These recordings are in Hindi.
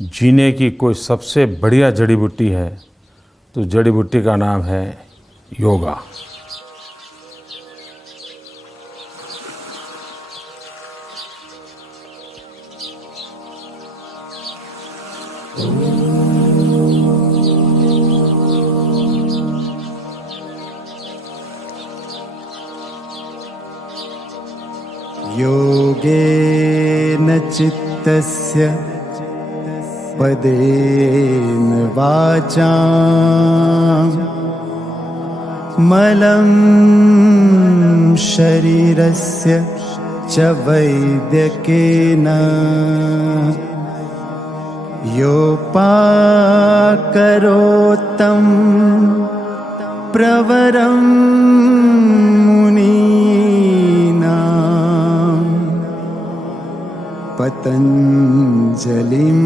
जीने की कोई सबसे बढ़िया जड़ी बूटी है तो जड़ी बूटी का नाम है योगा। योगेन चित्तस्य पदेन वाचा मलं शरीरस्य च वैद्यकेन योपाकरोत्तं प्रवरं मुनीनां पतञ्जलिं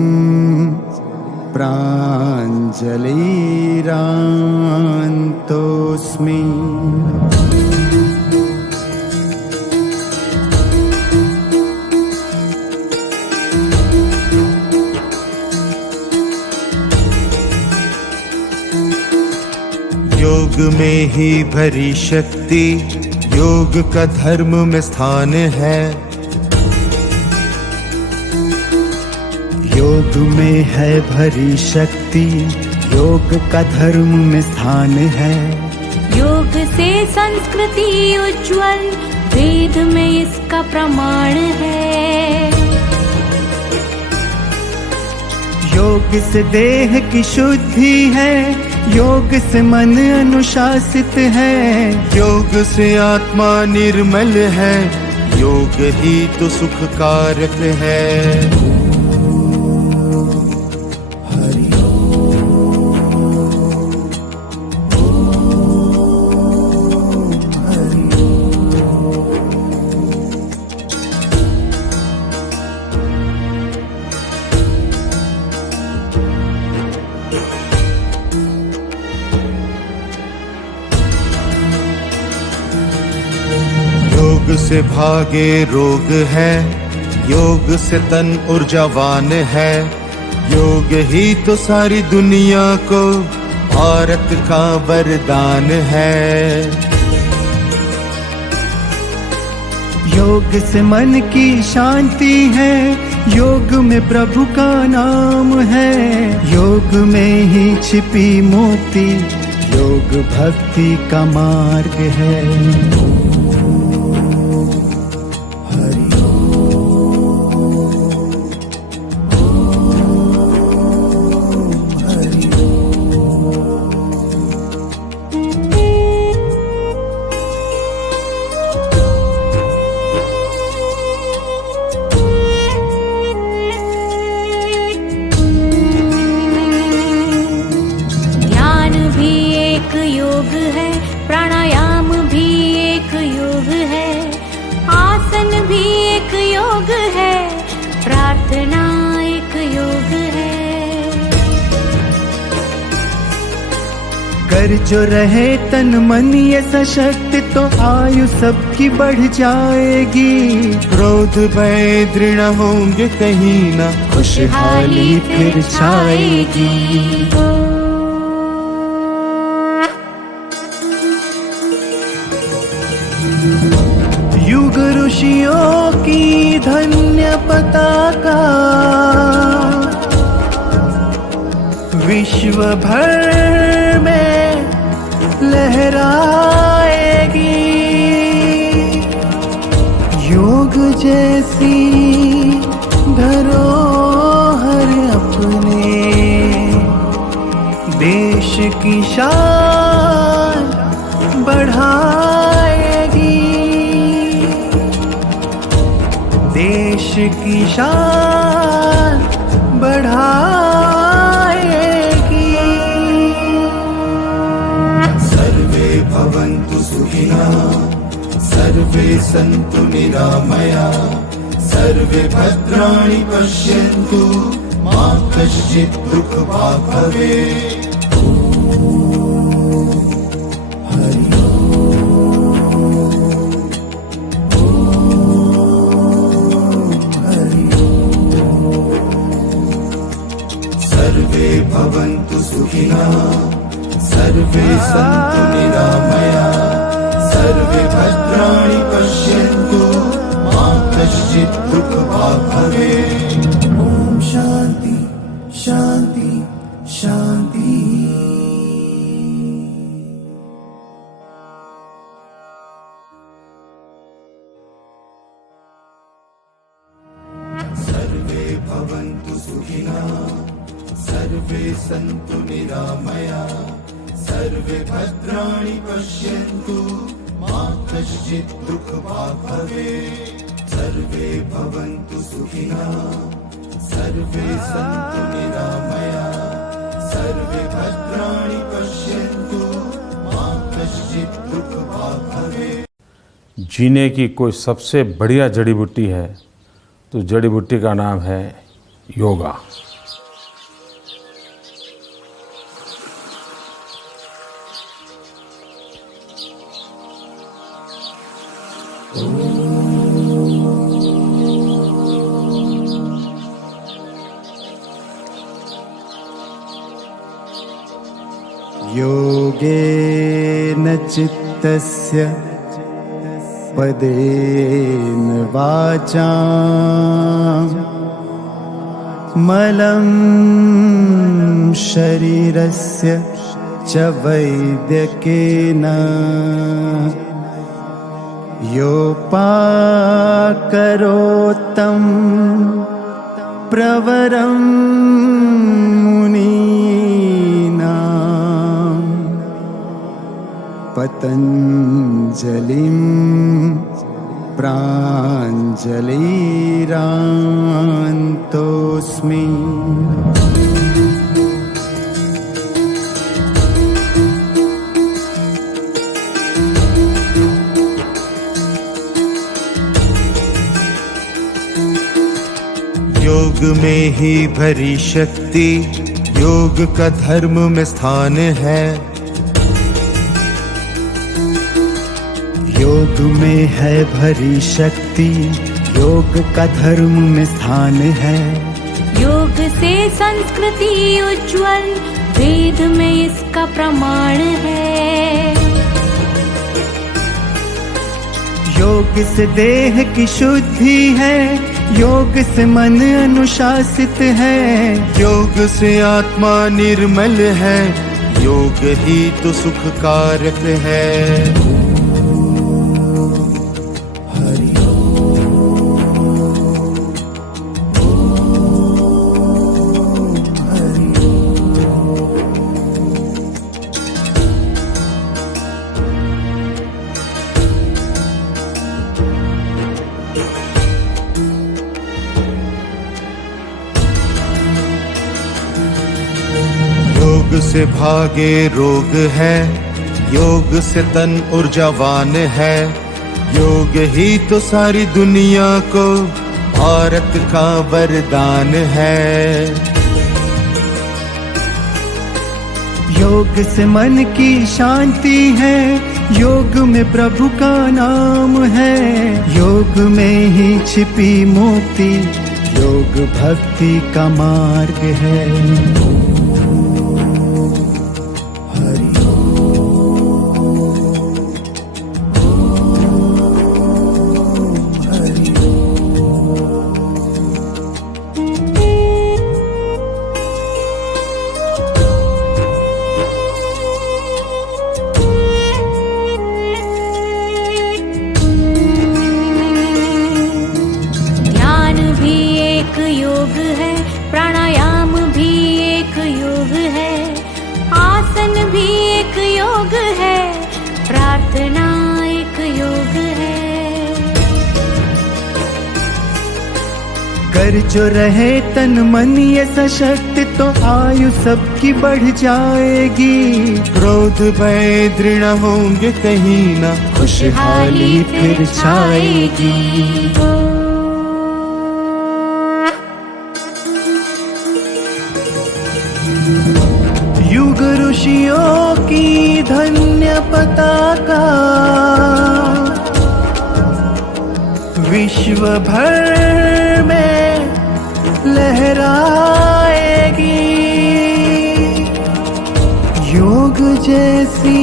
प्राञ्जलिरान्तोऽस्मि। योग में ही भरी शक्ति, योग का धर्म में स्थान है। योग में है भरी शक्ति, योग का धर्म में स्थान है। योग से संस्कृति उज्ज्वल, वेद में इसका प्रमाण है। योग से देह की शुद्धि है, योग से मन अनुशासित है। योग से आत्मा निर्मल है, योग ही तो सुख कारक है। योग से भागे रोग है, योग से तन ऊर्जावान है। योग ही तो सारी दुनिया को भारत का वरदान है। योग से मन की शांति है, योग में प्रभु का नाम है। योग में ही छिपी मुक्ति, योग भक्ति का मार्ग है। योग है, प्राणायाम भी एक योग है, आसन भी एक योग है, प्रार्थना एक योग है। कर जो रहे तन मन ये सशक्त, तो आयु सबकी बढ़ जाएगी। क्रोध भय दृढ़ होंगे कहीं ना, खुशहाली फिर छाएगी। युग ऋषियों की धन्य पताका विश्व भर में लहराएगी। योग जैसी धरोहर अपने देश की शान बढ़ाएगी। देश की शान बढ़ाएगी। सर्वे भवन्तु सुखिनः, सर्वे सन्तु निरामयाः, सर्वे भद्राणि पश्यन्तु, मा कश्चित् दुःखभाग् भवेत्। सर्वे भवन्तु सुखिनः सर्वे सन्तु निरामयाः सर्वे भद्राणि पश्यन्तु मा कश्चित् दुःखभाग् भवेत्। ॐ शान्ति शान्ति शान्ति। सर्वे भवन्तु सुखिनः सर्वे सन्तु निरामयाः सर्वे भद्राणि पश्यन्तु मा कश्चित् दुःखभाग् भवेत्। सर्वे भवन्तु सुखिनः सर्वे सन्तु निरामयाः सर्वे भद्राणि पश्यन्तु मा कश्चित् दुःखभाग् भवेत्। जीने की कोई सबसे बढ़िया जड़ी बूटी है तो जड़ी बूटी का नाम है योगा। योगेन चित्तस्य पदेन वाचा मलं शरीरस्य च वैद्यकेन योपाकरोत्तं प्रवरं मुनीनां पतञ्जलिं प्राञ्जलिरान्तोऽस्मि। योग में ही भरी शक्ति योग का धर्म में स्थान है। योग में है भरी शक्ति योग का धर्म में स्थान है। योग से संस्कृति उज्ज्वल वेद में इसका प्रमाण है। योग से देह की शुद्धि है योग से मन अनुशासित है। योग से आत्मा निर्मल है योग ही तो सुख कारक है। योग से भागे रोग है योग से तन ऊर्जावान है। योग ही तो सारी दुनिया को भारत का वरदान है। योग से मन की शांति है योग में प्रभु का नाम है। योग में ही छिपी मुक्ति योग भक्ति का मार्ग है। योग है प्राणायाम भी एक योग है आसन भी एक योग है प्रार्थना एक योग है। कर जो रहे तन मन ये सशक्त तो आयु सबकी बढ़ जाएगी। क्रोध भय दृढ़ होंगे कहीं ना खुशहाली फिर छाएगी। युग ऋषियों की धन्य पताका विश्व भर में लहराएगी। जैसी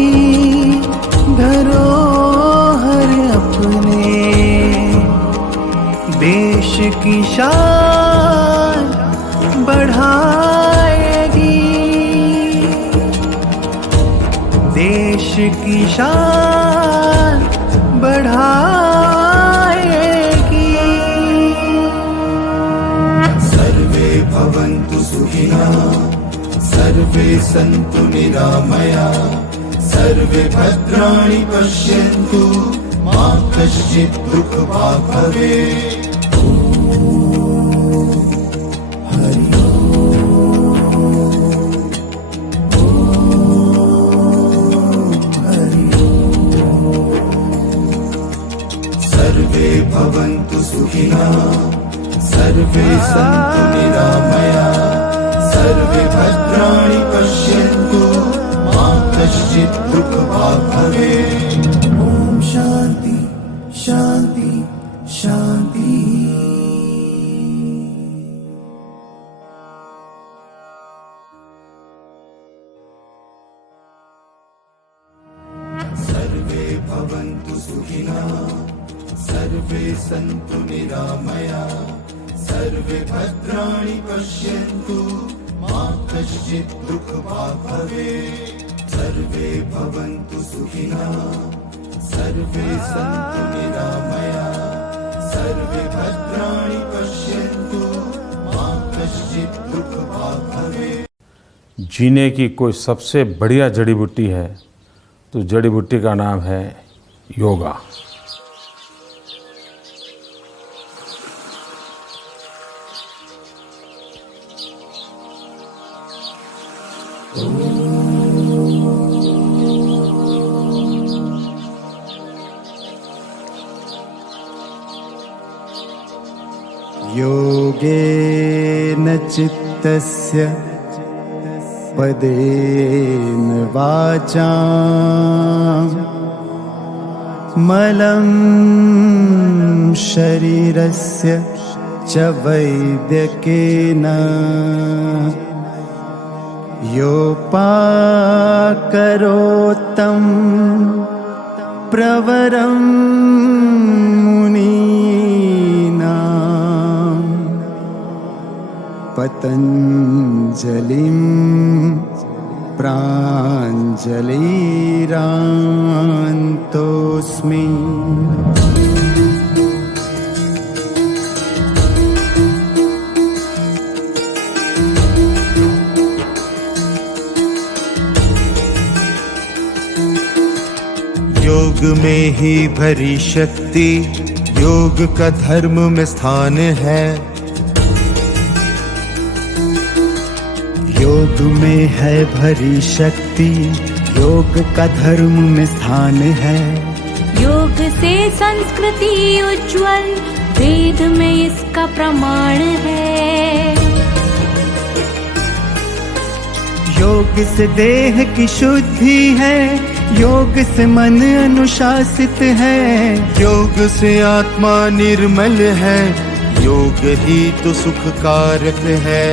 धरोहर अपने देश की शान बढ़ाएगी, देश की शान बढ़ाएगी। सर्वे भवन्तु सुखिनः, सर्वे सन्तु निरामयाः, सर्वे भद्राणि पश्यन्तु, मा कश्चित् दुःखभाग् भवेत्। सर्वे भवन्तु सुखिनः, सर्वे सन्तु निरामयाः, सर्वे भद्राणि पश्यन्तु, मा कश्चित् दुःखभाग् भवेत्। ॐ शान्ति शान्ति शान्ति। सर्वे भवन्तु सुखिनः, सर्वे सन्तु निरामयाः, सर्वे भद्राणि पश्यन्तु, मा कश्चित् दुःखभाग् भवेत्। सर्वे भवन्तु सुखिनः, सर्वे सन्तु निरामयाः, सर्वे भद्राणि पश्यन्तु, मा कश्चित् दुःखभाग् भवेत्। जीने की कोई सबसे बढ़िया जड़ी बूटी है तो जड़ी बूटी का नाम है योगा। योगेन चित्तस्य पदेन वाचां मलं शरीरस्य च वैद्यकेन योपाकरोत्तं प्रवरं मुनीनां पतञ्जलिं प्राञ्जलिरान्तोऽस्मि। योग में ही भरी शक्ति, योग का धर्म में स्थान है। योग में है भरी शक्ति, योग का धर्म में स्थान है। योग से संस्कृति उज्ज्वल, वेद में इसका प्रमाण है। योग से देह की शुद्धि है, योग से मन अनुशासित है। योग से आत्मा निर्मल है, योग ही तो सुख कारक है।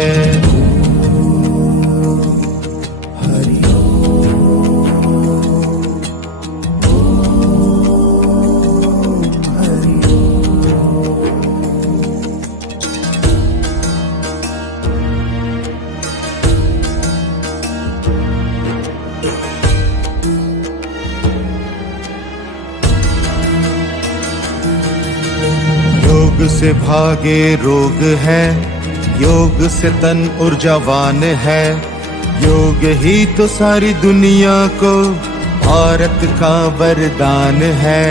योग से भागे रोग है, योग से तन ऊर्जावान है। योग ही तो सारी दुनिया को भारत का वरदान है।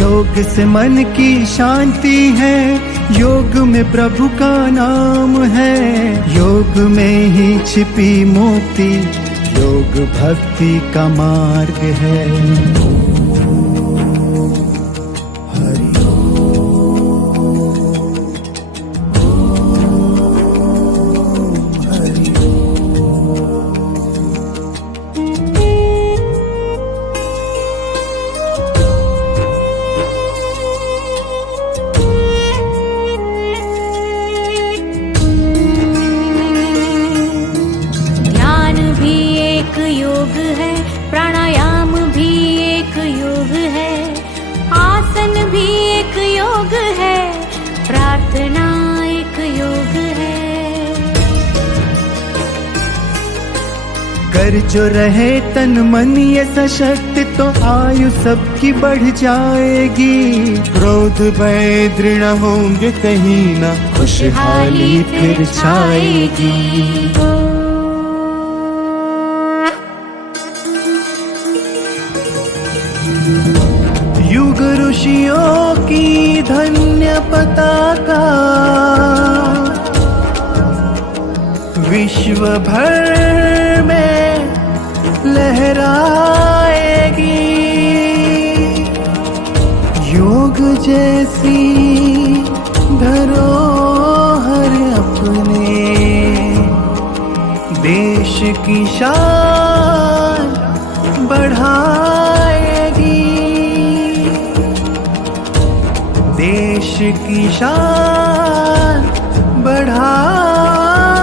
योग से मन की शांति है, योग में प्रभु का नाम है। योग में ही छिपी मुक्ति, योग भक्ति का मार्ग है। प्रार्थना एक योग है। कर जो रहे तन मन ये सशक्त तो आयु सबकी बढ़ जाएगी। क्रोध भय दृढ़ होंगे कहीं ना, खुशहाली फिर छाएगी। युग ऋषियों की धन्य पताका विश्व भर में लहराएगी। योग जैसी धरोहर अपने देश की शान बढ़ाएगी। देश की शान बढ़ाएगी।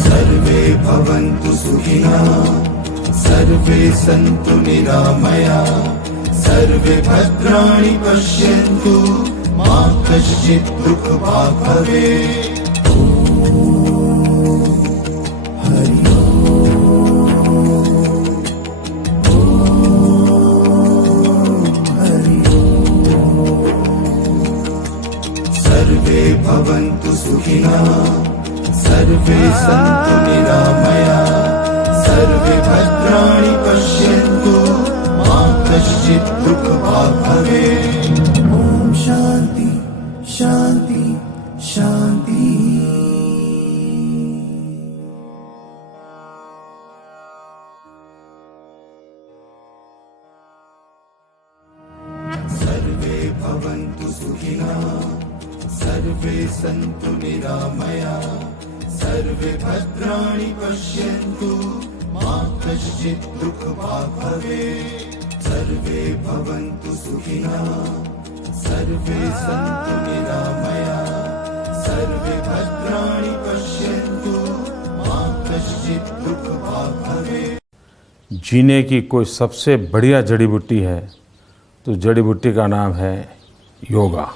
सर्वे भवन्तु सुखिनः, सर्वे सन्तु निरामया, सर्वे भद्राणि पश्यन्तु, मा कश्चित् दुःखभाग् भवेत्। सर्वे भवन्तु सुखिनः, सर्वे सन्तु निरामया, सर्वे भद्राणि पश्यन्तु, मा कश्चित् दुःखभाग् भवेत्। ओम शांति शांति शांति। सर्वे भवन्तु सुखिनः, सर्वे सन्तु निरामया, सर्वे भद्राणि पश्यन्तु, मा कश्चित् दुःखभाग् भवेत्। सर्वे भवन्तु सुखिनः, सर्वे सन्तु निरामया, सर्वे भद्राणि पश्यन्तु, मा कश्चित् दुःखभाग् भवेत्। जीने की कोई सबसे बढ़िया जड़ी बूटी है तो जड़ी बूटी का नाम है योगा।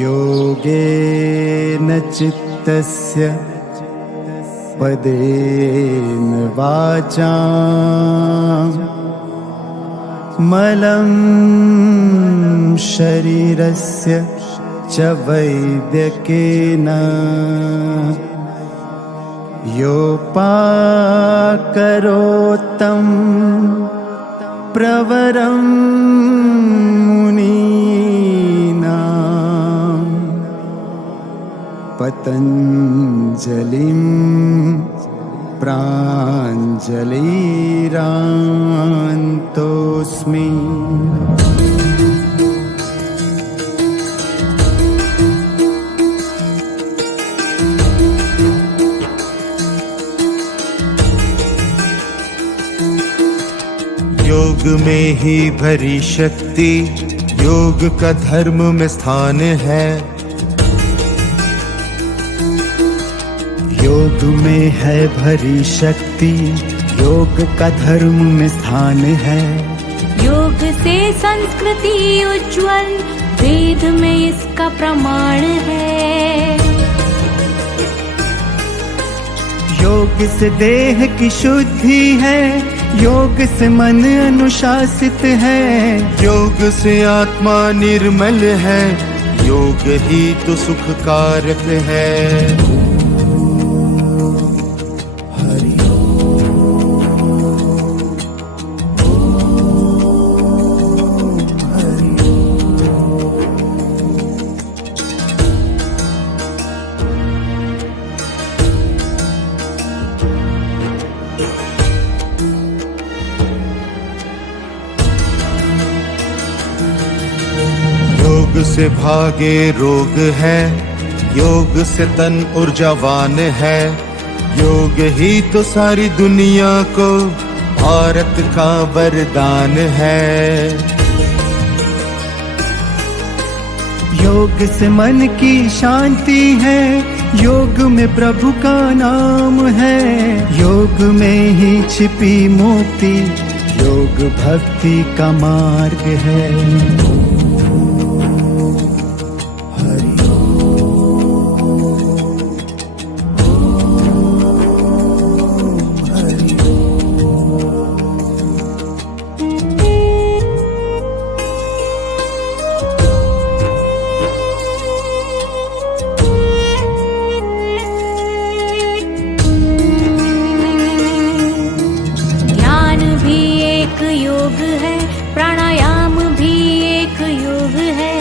योगेन चित्तस्य पदेन वाचां मलं शरीरस्य च वैद्यकेन योपाकरोत्तं प्रवरं मुनीनां पतञ्जलिं प्राञ्जलिरान्तोऽस्मि। योग में ही भरी शक्ति, योग का धर्म में स्थान है। योग में है भरी शक्ति, योग का धर्म में स्थान है। योग से संस्कृति उज्ज्वल, वेद में इसका प्रमाण है। योग से देह की शुद्धि है, योग से मन अनुशासित है। योग से आत्मा निर्मल है, योग ही तो सुख कारक है। योग से भागे रोग है, योग से तन ऊर्जावान है। योग ही तो सारी दुनिया को भारत का वरदान है। योग से मन की शांति है, योग में प्रभु का नाम है। योग में ही छिपी मुक्ति, योग भक्ति का मार्ग है। योग है, प्राणायाम भी एक योग है,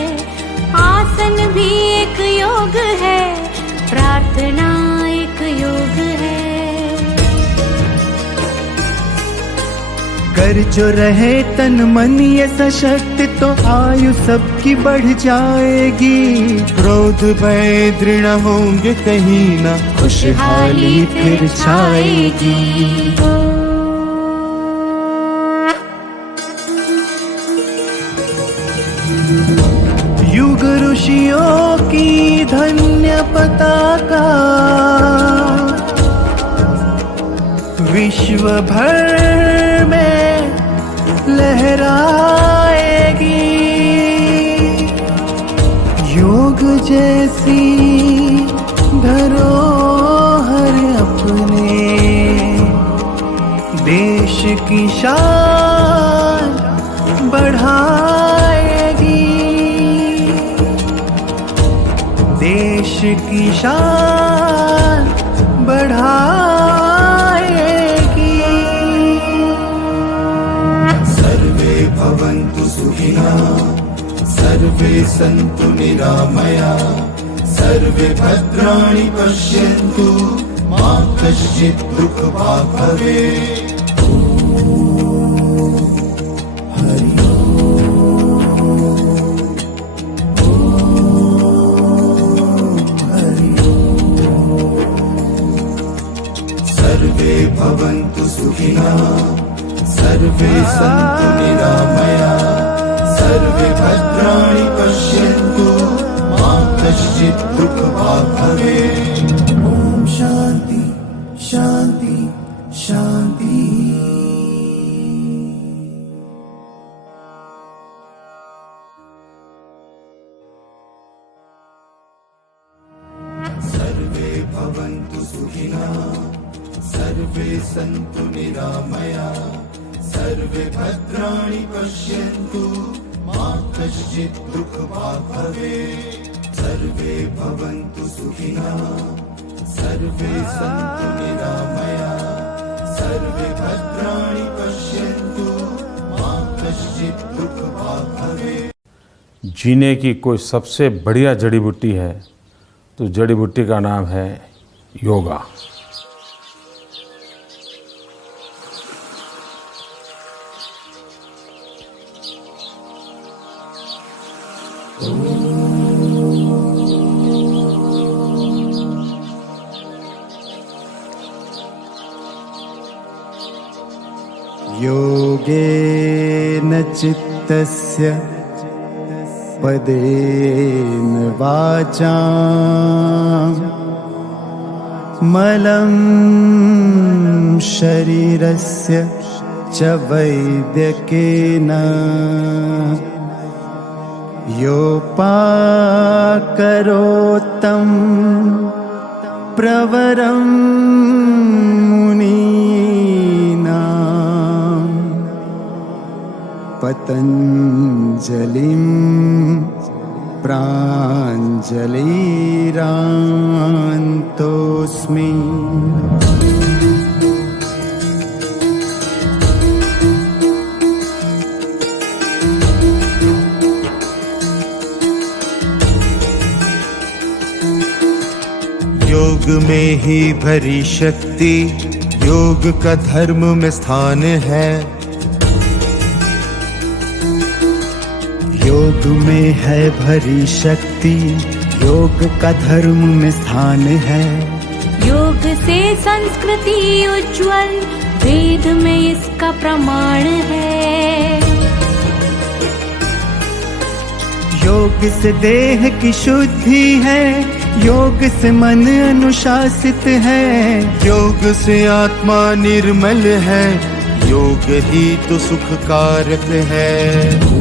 आसन भी एक योग है, प्रार्थना एक योग है। कर जो रहे तन मन ये सशक्त, तो आयु सबकी बढ़ जाएगी। क्रोध भय दृढ़ होंगे कहीं ना, खुशहाली फिर छाएगी। युग ऋषियों की धन्य पताका विश्व भर में लहराएगी। योग जैसी धरोहर अपने देश की शान बढ़ाएगी। देश की शान बढ़ाएगी। सर्वे भवन्तु सुखिनः, सर्वे सन्तु निरामयाः, सर्वे भद्राणि पश्यन्तु, मा कश्चित् दुःखभाग् भवेत्। सर्वे भवन्तु सुखिनः, सर्वे सन्तु निरामयाः, सर्वे भद्राणि पश्यन्तु, मा कश्चित् दुःखभाग् भवेत्। ओम शांति शांति शांति। सर्वे भवन्तु सुखिनः, सर्वे सन्तु निरामयाः, सर्वे भद्राणि पश्यन्तु, मा कश्चित् दुःखभाग् भवेत्। सर्वे भवन्तु सुखिनः, सर्वे सन्तु निरामयाः, सर्वे भद्राणि पश्यन्तु, मा कश्चित् दुःखभाग् भवेत्। जीने की कोई सबसे बढ़िया जड़ी बूटी है तो जड़ी बूटी का नाम है योगा। योगेन चित्तस्य पदेन वाचां मलं शरीरस्य च वैद्यकेन योपाकरोत्तं प्रवरं मुनीनां पतञ्जलिं प्राञ्जलिरान्तोऽस्मि। योग में ही भरी शक्ति, योग का धर्म में स्थान है। योग में है भरी शक्ति, योग का धर्म में स्थान है। योग से संस्कृति उज्ज्वल, वेद में इसका प्रमाण है। योग से देह की शुद्धि है, योग से मन अनुशासित है, योग से आत्मा निर्मल है, योग ही तो सुख कारक है।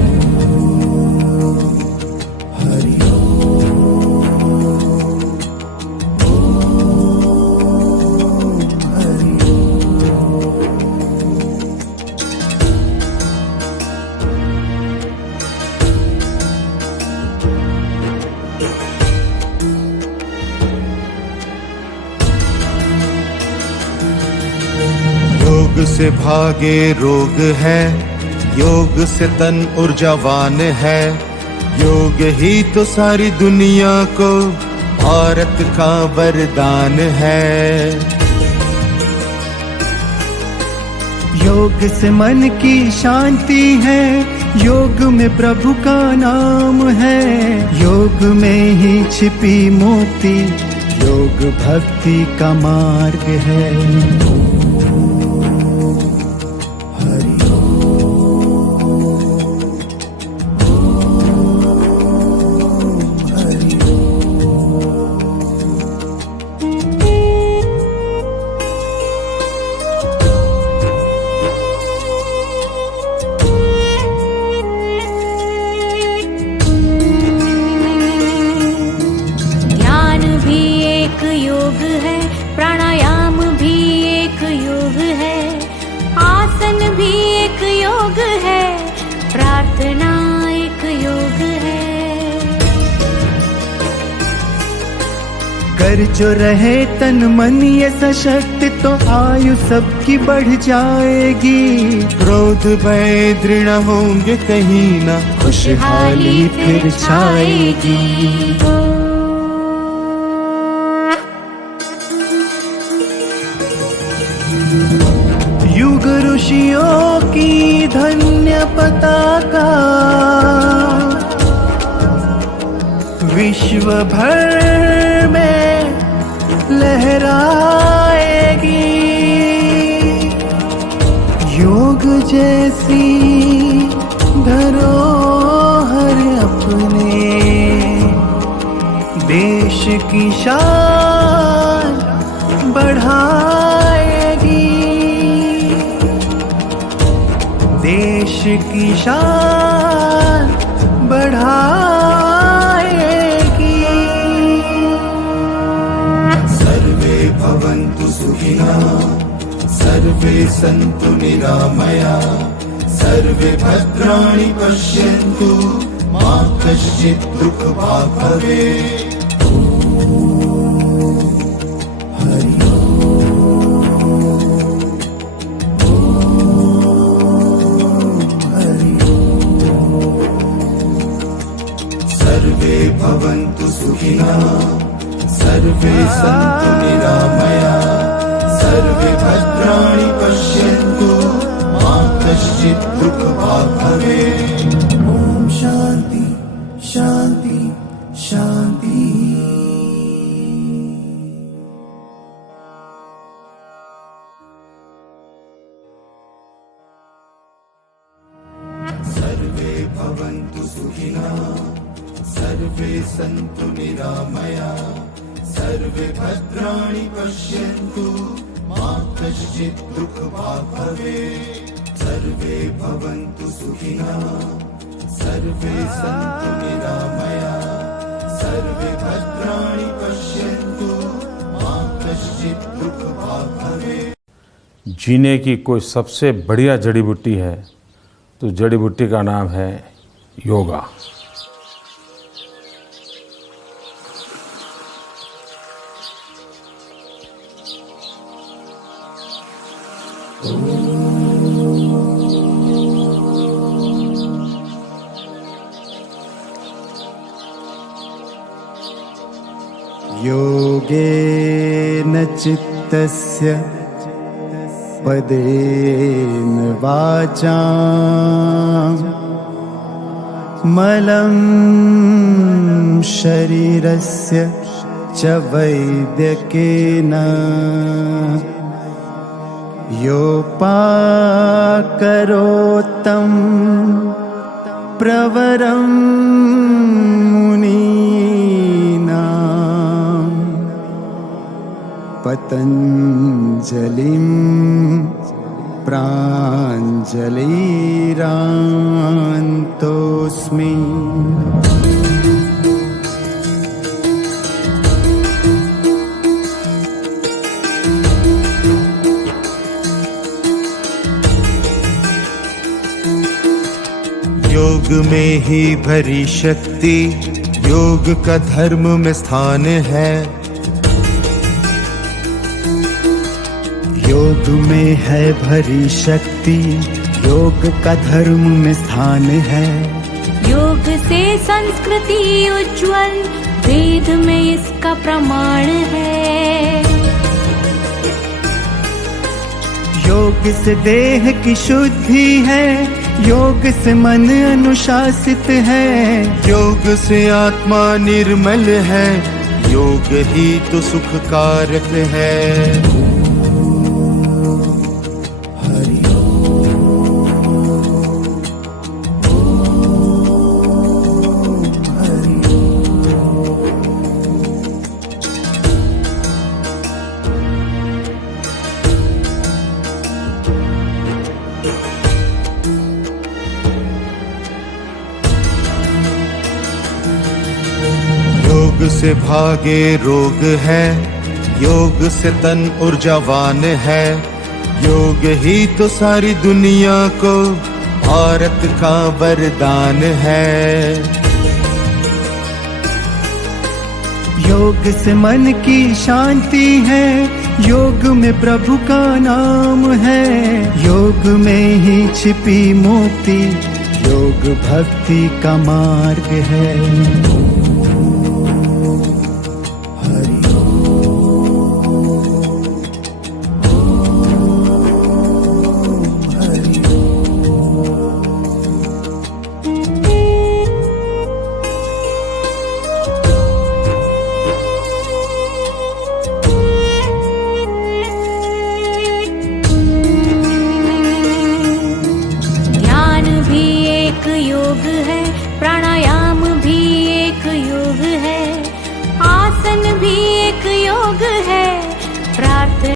योग से भागे रोग है, योग से तन ऊर्जावान है, योग ही तो सारी दुनिया को भारत का वरदान है। योग से मन की शांति है, योग में प्रभु का नाम है, योग में ही छिपी मुक्ति, योग भक्ति का मार्ग है। ध्यान भी एक योग है, प्राणायाम भी एक योग है, आसन भी एक योग है, प्रार्थना एक योग है। कर जो रहे तन मन ये सशक्त, तो आयु सबकी बढ़ जाएगी। क्रोध भय दृढ़ होंगे कहीं ना, खुशहाली फिर छाएगी। युग ऋषियों की धन्य पताका विश्व भर में लहराएगी। योग जैसी धरोहर अपने देश की शान बढ़ाएगी, देश की शान बढ़ाएगी। सर्वे भवन्तु सुखिनः, सर्वे सन्तु निरामयाः, सर्वे भद्राणि पश्यन्तु, मा कश्चित् दुःखभाग् भवेत्। सर्वे भवन्तु सुखिनः, सर्वे सन्तु निरामयाः, सर्वे भद्राणि पश्यन्तु, मा कश्चित् दुःखभाग् भवेत्। ओम शांति शांति शांति। सर्वे भवन्तु सुखिनः, सर्वे सन्तु निरामयाः, सर्वे भद्राणि पश्यन्तु, मा कश्चित् दुःखभाग् भवेत्। सर्वे भवन्तु सुखिनः, सर्वे सन्तु निरामयाः, सर्वे भद्राणि पश्यन्तु, मा कश्चित् दुःखभाग् भवेत्। जीने की कोई सबसे बढ़िया जड़ी बूटी है तो जड़ी बूटी का नाम है योगा। योगेन चित्तस्य पदेन वाचा मलं शरीरस्य च वैद्यकेन योपाकरोत्तं प्रवरं मुनीनां पतञ्जलिं प्राञ्जलिरान्तोऽस्मि। योग में ही भरी शक्ति, योग का धर्म में स्थान है। योग में है भरी शक्ति, योग का धर्म में स्थान है। योग से संस्कृति उज्ज्वल, वेद में इसका प्रमाण है। योग से देह की शुद्धि है, योग से मन अनुशासित है। योग से आत्मा निर्मल है, योग ही तो सुख कारक है। योग से भागे रोग है, योग से तन ऊर्जावान है। योग ही तो सारी दुनिया को भारत का वरदान है। योग से मन की शांति है, योग में प्रभु का नाम है। योग में ही छिपी मुक्ति, योग भक्ति का मार्ग है।